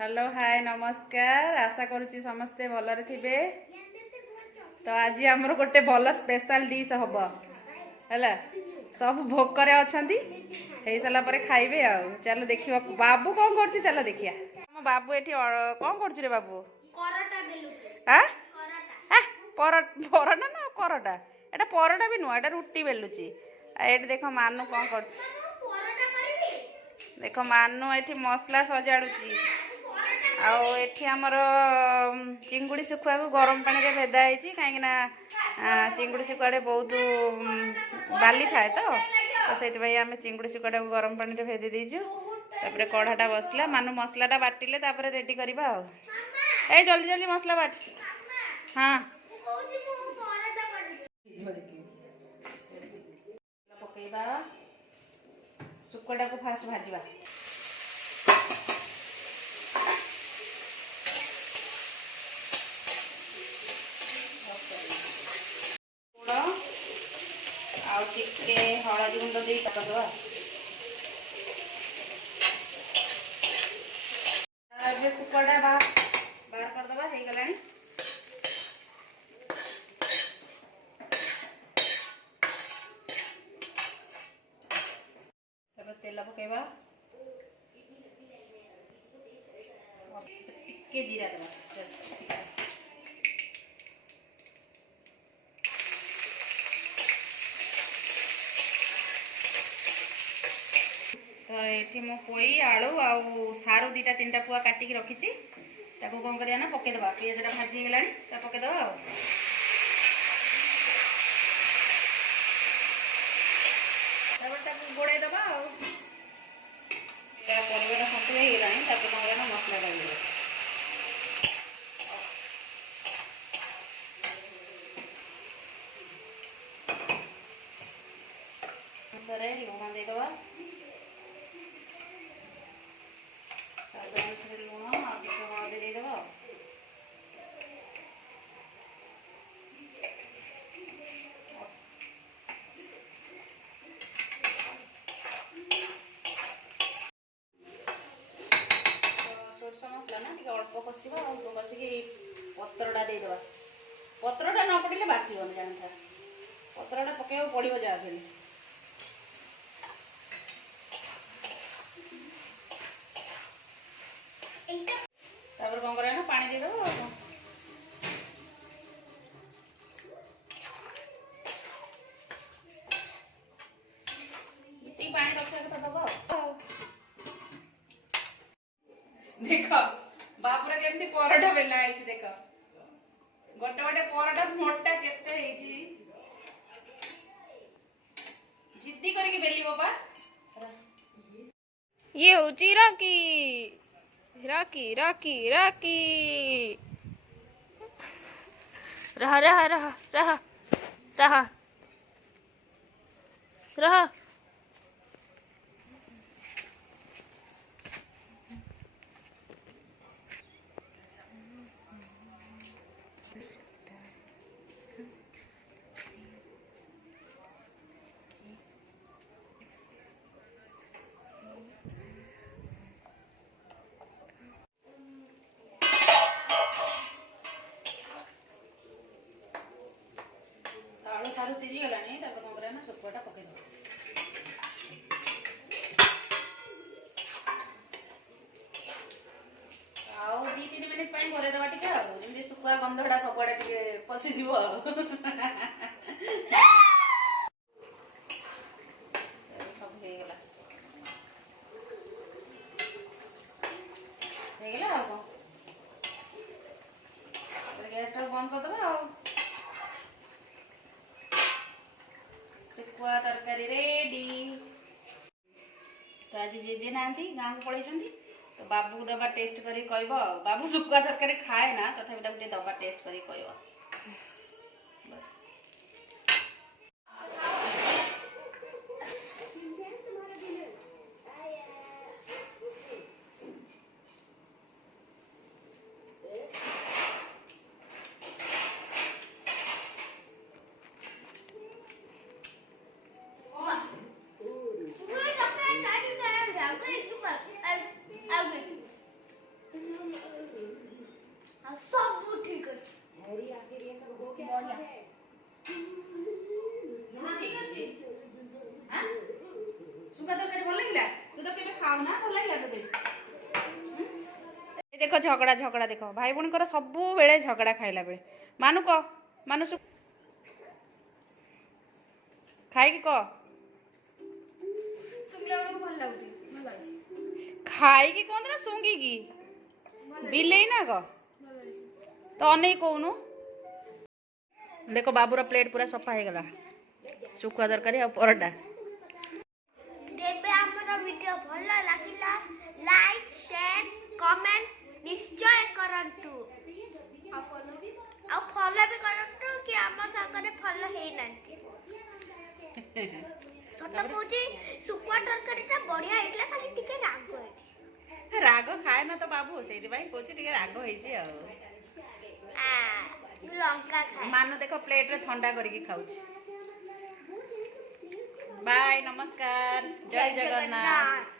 Hello hi नमस्कार। आशा करुच्ची समस्ते भलरे थिबे। तो आज आमर गोटे भल स्पेशल डिश हम है सब भोकर अच्छा हो सारा पर खाइबे आ चलो देखा बाबू कौन कर चलो देखिया बाबू ये कौन कर बाबू परोटा ना करटा एटा परोटा भी नुह एटा रुटी बेलुची ये देख मानू कौन कर देख मानू ये मसला सजाड़ुची आमर चिंगुड़ी शुखुआ को गरम पानी में भेदा कहीं चिंगुड़ी शुखुआ बहुत बाली थाए तो से आम चिंगुड़ी शुखुआ को गरम पानी में भेदी देचु तापर कढ़ाटा बसला मानू मसलाटा बाटिले रेडी करवा ए जल्दी जल्दी मसला बाट हाँ पकेबा शुखुआ को फास्ट भाजवा टे हलदी गुंड दे पकड़वा शुखुआ बाहर करदे हो गला तेल पकेबा टिके जीरा देवा तो ये मो पोई आलू आउ सारू दीटा तीन टा पुआ काटिक रखी कौन करना पकईदे पिजटा भाजी गला पकईदे गोड़े दबा परिवार सतुआ होगा कौन करना मसला लगे लुण देदबा स्वाद अनुसार लुण आगे हलदी देदेव सोरष मसला ना टे अल्प कषा अल्प कषिक पत्रटा देदेव पत्रटा न पड़े बासन जानता पत्रटा पकड़ा पड़ो जहाँ भी तापर कौन करना पानी देदेव पानी रखा कथा दब देख बापुरा केमती परोटा बेला है देख गोटे गोटे परोटा मोटा केते जिद्दी करके बेली बाबा ये होची रॉकी रॉकी रॉकी रॉकी रहा रहा रहा रहा रहा रहा आलू सारू सीझी गला कौन करना शुखुआटा पकईद आउ 2-3 मिनिट घरेदवा टे शुखुआ गंधटा सबुआड़े टे पशिज सब होगला गैस टा बंद करदे शुखुआ तरकारी रेडी। तो आज जेजे ना गाँव को पलैंती तो बाबू दबा टेस्ट करी कहब बाबू शुखुआ तरकारी खाए ना तथापि दबा टेस्ट करी कहब बस ଦେଖ ଝଗଡ଼ା ଝଗଡ଼ା ଦେଖ ଭାଇ ଭଉଣୀଙ୍କର ସବୁବେଳେ ଝଗଡ଼ା ଖାଇଲା ବେଳେ। ମାନୁ କହ ମାନୁ ଖାଇକି କହ ଖାଇକି କହନ୍ତି ନା ଶୁଙ୍ଘିକି ବିଲେଇ ନା କହ ତ ଅନେଇ କହୁନୁ। ଦେଖ ବାବୁର ପ୍ଲେଟ୍ ପୁରା ସଫା ହେଇଗଲା ଶୁଖୁଆ ତରକାରୀ ଆଉ ପରଟା। ତେବେ ଆମର ଭିଡ଼ିଓ ଭଲ ଲାଗିଲା ଲାଇକ୍ ସେୟାର କମେଣ୍ଟ ନିଶ୍ଚୟ କରନ୍ତୁ ଆଉ ଫଲୋ ବି କରନ୍ତୁ କି ଆମ ସାଙ୍ଗରେ ଫଲୋ ହେଇନାହାନ୍ତି। ସତ କହୁଛି ଶୁଖୁଆ ତରକାରୀଟା ବଢିଆ ହେଇଥିଲା ଖାଲି ଟିକେ ରାଗ ହେଇଛି। ରାଗ ଖାଏ ନା ତ ବାବୁ ସେଇଥିପାଇଁ କହୁଛି ଟିକେ ରାଗ ହେଇଛି ଆଉ। ଲଙ୍କା ଖାଏ। ମାନୁ ଦେଖ ପ୍ଲେଟରେ ଥଣ୍ଡା କରିକି ଖାଉଛି। ବାଏ ନମସ୍କାର ଜୟ ଜଗନ୍ନାଥ।